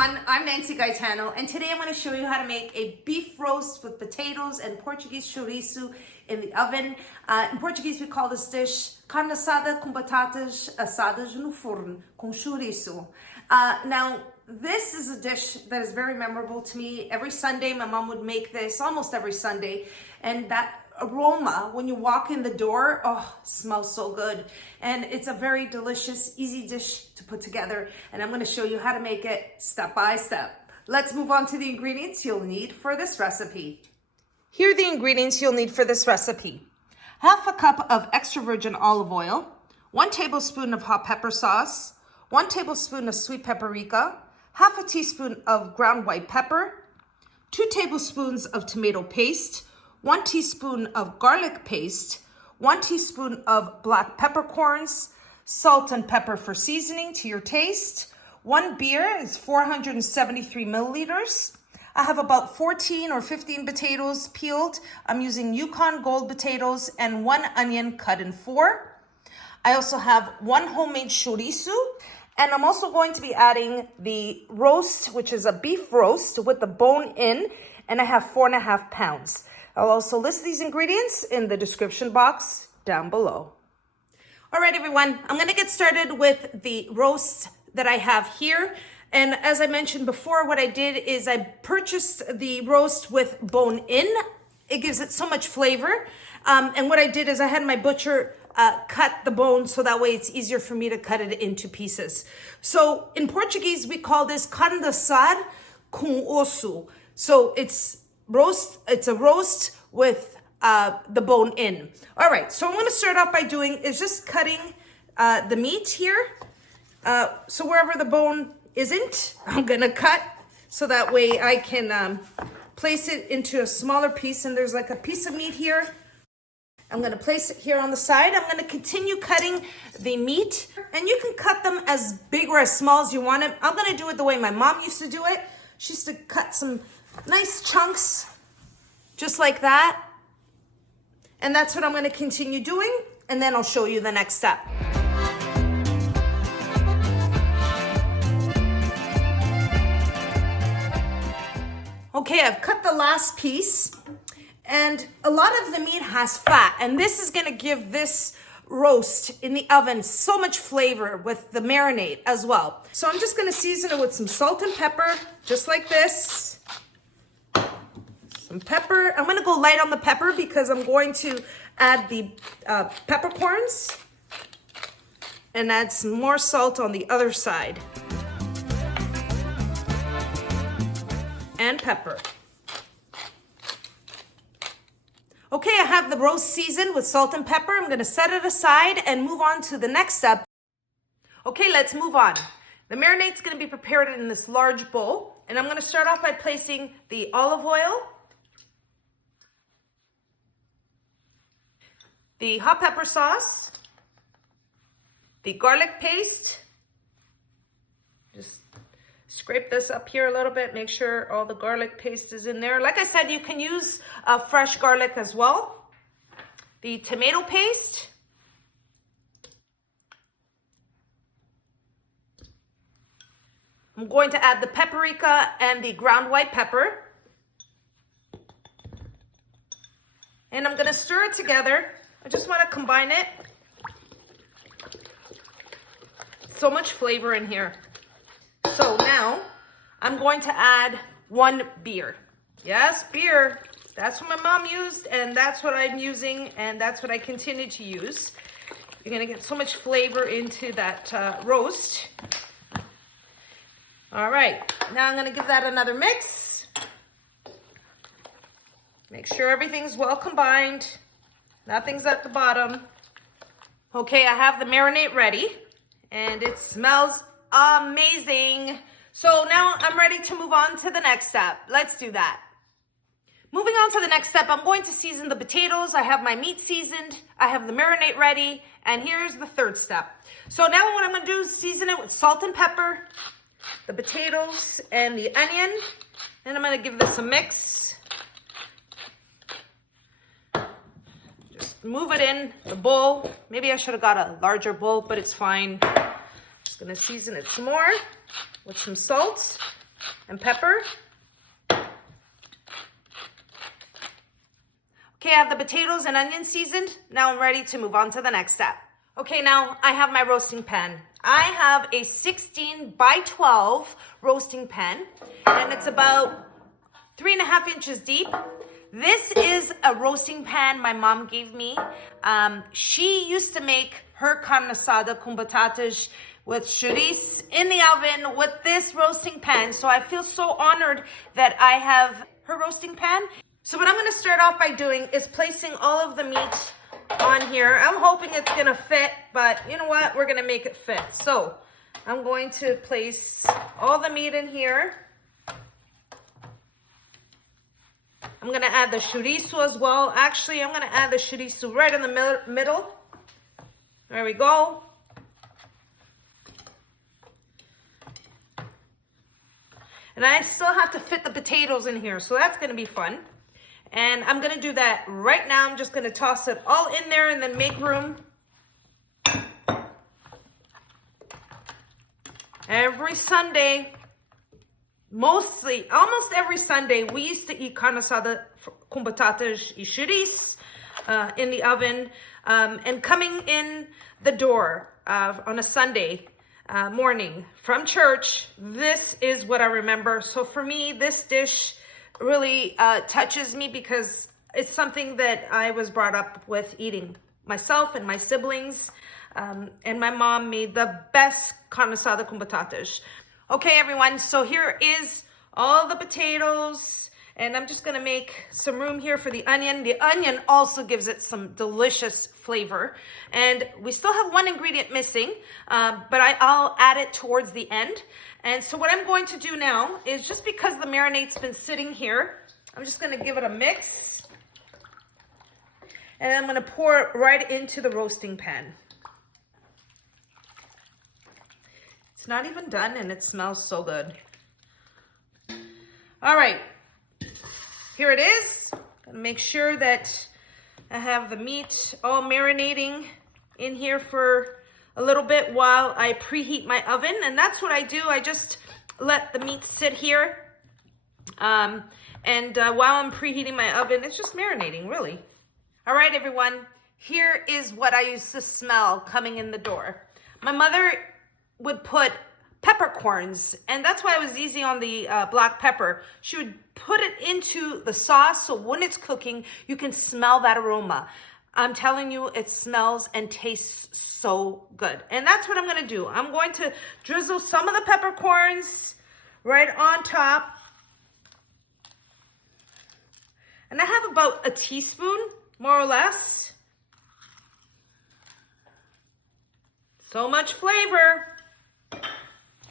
everyone, I'm Nancy Gaetano, and today I'm going to show you how to make a beef roast with potatoes and Portuguese chouriço in the oven. In Portuguese we call this dish Carne Assada com batatas assadas no forno, com chouriço. Now, this is a dish that is very memorable to me. Every Sunday my mom would make this, almost every Sunday, and that aroma when you walk in the door, oh, smells so good. And it's a very delicious, easy dish to put together, and I'm going to show you how to make it step by step. Let's move on to the ingredients you'll need for this recipe. Here are the ingredients you'll need for this recipe. Half a cup of extra virgin olive oil, 1 tablespoon of hot pepper sauce, 1 tablespoon of sweet paprika, half a teaspoon of ground white pepper, 2 tablespoons of tomato paste, 1 teaspoon of garlic paste, 1 teaspoon of black peppercorns, salt and pepper for seasoning to your taste. 1 beer is 473 milliliters. I have about 14 or 15 potatoes peeled. I'm using Yukon gold potatoes and 1 onion cut in 4. I also have 1 homemade chouriço, and I'm also going to be adding the roast, which is a beef roast with the bone in, and I have 4.5 pounds. I'll also list these ingredients in the description box down below. All right, everyone, I'm gonna get started with the roast that I have here. And as I mentioned before, what I did is I purchased the roast with bone in. It gives it so much flavor. And what I did is I had my butcher cut the bone so that way it's easier for me to cut it into pieces. So in Portuguese, we call this carne assada com osso. So it's a roast with the bone in. All right, so I'm gonna start off by doing is just cutting the meat here. So wherever the bone isn't, I'm gonna cut so that way I can place it into a smaller piece. And there's like a piece of meat here. I'm gonna place it here on the side. I'm gonna continue cutting the meat, and you can cut them as big or as small as you want it. I'm gonna do it the way my mom used to do it. She used to cut some nice chunks just like that. And that's what I'm going to continue doing, and then I'll show you the next step. Okay, I've cut the last piece, and a lot of the meat has fat, and this is going to give this roast in the oven so much flavor with the marinade as well. So I'm just going to season it with some salt and pepper, just like this. Some pepper. I'm going to go light on the pepper because I'm going to add the peppercorns and add some more salt on the other side. And pepper. Okay, I have the roast seasoned with salt and pepper. I'm going to set it aside and move on to the next step. Okay, let's move on. The marinade's going to be prepared in this large bowl, and I'm going to start off by placing the olive oil, the hot pepper sauce, the garlic paste. Just scrape this up here a little bit, make sure all the garlic paste is in there. Like I said, you can use fresh garlic as well. The tomato paste. I'm going to add the paprika and the ground white pepper. And I'm going to stir it together. I just want to combine it. So much flavor in here. So now I'm going to add 1 beer. Yes, beer. That's what my mom used, and that's what I'm using, and that's what I continue to use. You're going to get so much flavor into that roast. All right, now I'm going to give that another mix. Make sure everything's well combined. Nothing's at the bottom. Okay, I have the marinade ready, and it smells amazing. So now I'm ready to move on to the next step. Let's do that. Moving on to the next step, I'm going to season the potatoes. I have my meat seasoned. I have the marinade ready, and here's the third step. So now what I'm going to do is season it with salt and pepper, the potatoes, and the onion. And I'm going to give this a mix. Move it in the bowl. Maybe I should have got a larger bowl, but it's fine. Just gonna season it some more with some salt and pepper. Okay, I have the potatoes and onions seasoned. Now I'm ready to move on to the next step. Okay, now I have my roasting pan. I have a 16 by 12 roasting pan, and it's about 3.5 inches deep. This is a roasting pan my mom gave me. She used to make her carne assada com batatas with chouriço in the oven with this roasting pan. So I feel so honored that I have her roasting pan. So what I'm gonna start off by doing is placing all of the meat on here. I'm hoping it's gonna fit, but you know what? We're gonna make it fit. So I'm going to place all the meat in here. I'm gonna add the chouriço as well. Actually, I'm gonna add the chouriço right in the middle. There we go. And I still have to fit the potatoes in here, so that's gonna be fun. And I'm gonna do that right now. I'm just gonna toss it all in there and then make room. Every Sunday, almost every Sunday, we used to eat carne assada com batatas e chouriço in the oven. And coming in the door on a Sunday morning from church, this is what I remember. So for me, this dish really touches me because it's something that I was brought up with eating myself and my siblings. And my mom made the best carne assada com batatas. Okay, everyone, so here is all the potatoes, and I'm just gonna make some room here for the onion. The onion also gives it some delicious flavor. And we still have one ingredient missing, but I'll add it towards the end. And so what I'm going to do now is, just because the marinade's been sitting here, I'm just gonna give it a mix. And I'm gonna pour it right into the roasting pan. It's not even done and it smells so good. All right, here it is. Gonna make sure that I have the meat all marinating in here for a little bit while I preheat my oven. And that's what I do. I just let the meat sit here. And while I'm preheating my oven, it's just marinating, really. All right, everyone, here is what I used to smell coming in the door. My mother would put peppercorns, and that's why it was easy on the black pepper. She would put it into the sauce, so when it's cooking, you can smell that aroma. I'm telling you, it smells and tastes so good. And that's what I'm gonna do. I'm going to drizzle some of the peppercorns right on top. And I have about a teaspoon, more or less. So much flavor.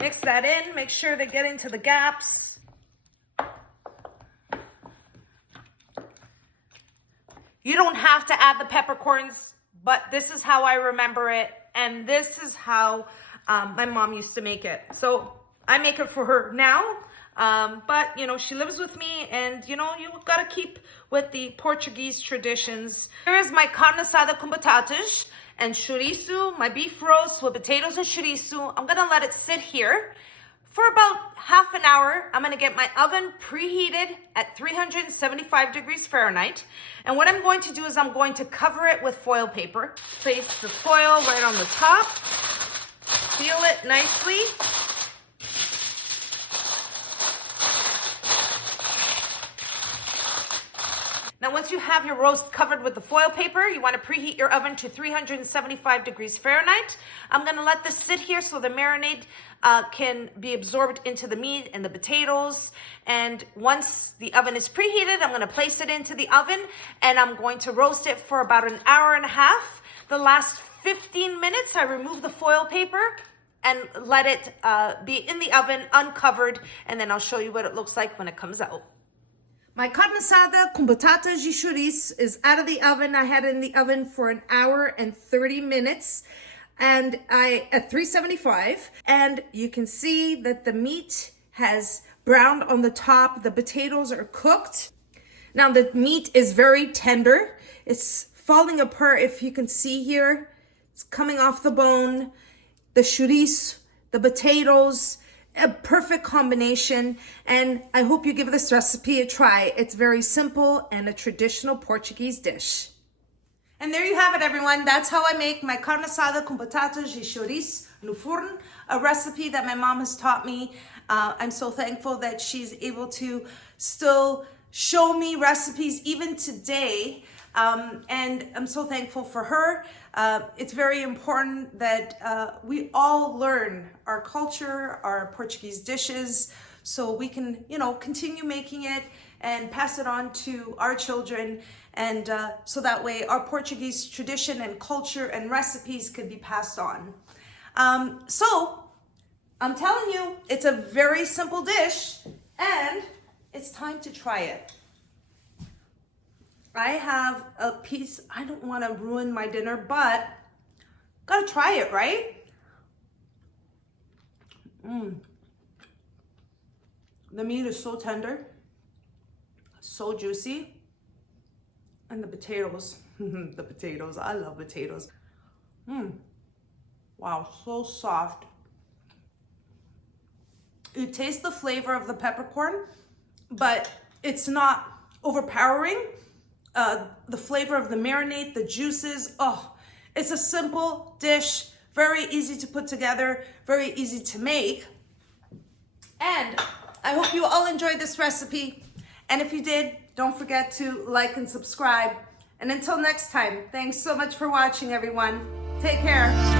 Mix that in, make sure they get into the gaps. You don't have to add the peppercorns, but this is how I remember it, and this is how my mom used to make it. So I make it for her now, but you know, she lives with me, and you know, you gotta keep with the Portuguese traditions. Here's my carne assada com batatas and chouriço, my beef roast with potatoes and chouriço. I'm gonna let it sit here for about half an hour. I'm gonna get my oven preheated at 375 degrees Fahrenheit. And what I'm going to do is I'm going to cover it with foil paper. Place the foil right on the top. Seal it nicely. Now, once you have your roast covered with the foil paper, you want to preheat your oven to 375 degrees Fahrenheit. I'm going to let this sit here so the marinade can be absorbed into the meat and the potatoes. And once the oven is preheated, I'm going to place it into the oven and I'm going to roast it for about an hour and a half. The last 15 minutes, I remove the foil paper and let it be in the oven uncovered. And then I'll show you what it looks like when it comes out. My carne assada com batatas e chouriço is out of the oven. I had it in the oven for an hour and 30 minutes and at 375. And you can see that the meat has browned on the top. The potatoes are cooked. Now the meat is very tender. It's falling apart, if you can see here. It's coming off the bone. The chouriço, the potatoes, a perfect combination, and I hope you give this recipe a try. It's very simple and a traditional Portuguese dish. And there you have it, everyone. That's how I make my carne assada com batatas e chouriço no forno, a recipe that my mom has taught me. I'm so thankful that she's able to still show me recipes even today. And I'm so thankful for her. It's very important that we all learn our culture, our Portuguese dishes, so we can, continue making it and pass it on to our children. And so that way our Portuguese tradition and culture and recipes can be passed on. So I'm telling you, it's a very simple dish and it's time to try it. I have a piece, I don't want to ruin my dinner, but gotta try it, right? The meat is so tender, so juicy. And the potatoes, the potatoes, I love potatoes. Wow, so soft. You taste the flavor of the peppercorn, but it's not overpowering. The flavor of the marinade, the juices, it's a simple dish, very easy to put together, very easy to make. And I hope you all enjoyed this recipe. And if you did, don't forget to like and subscribe. And until next time, thanks so much for watching, everyone. Take care.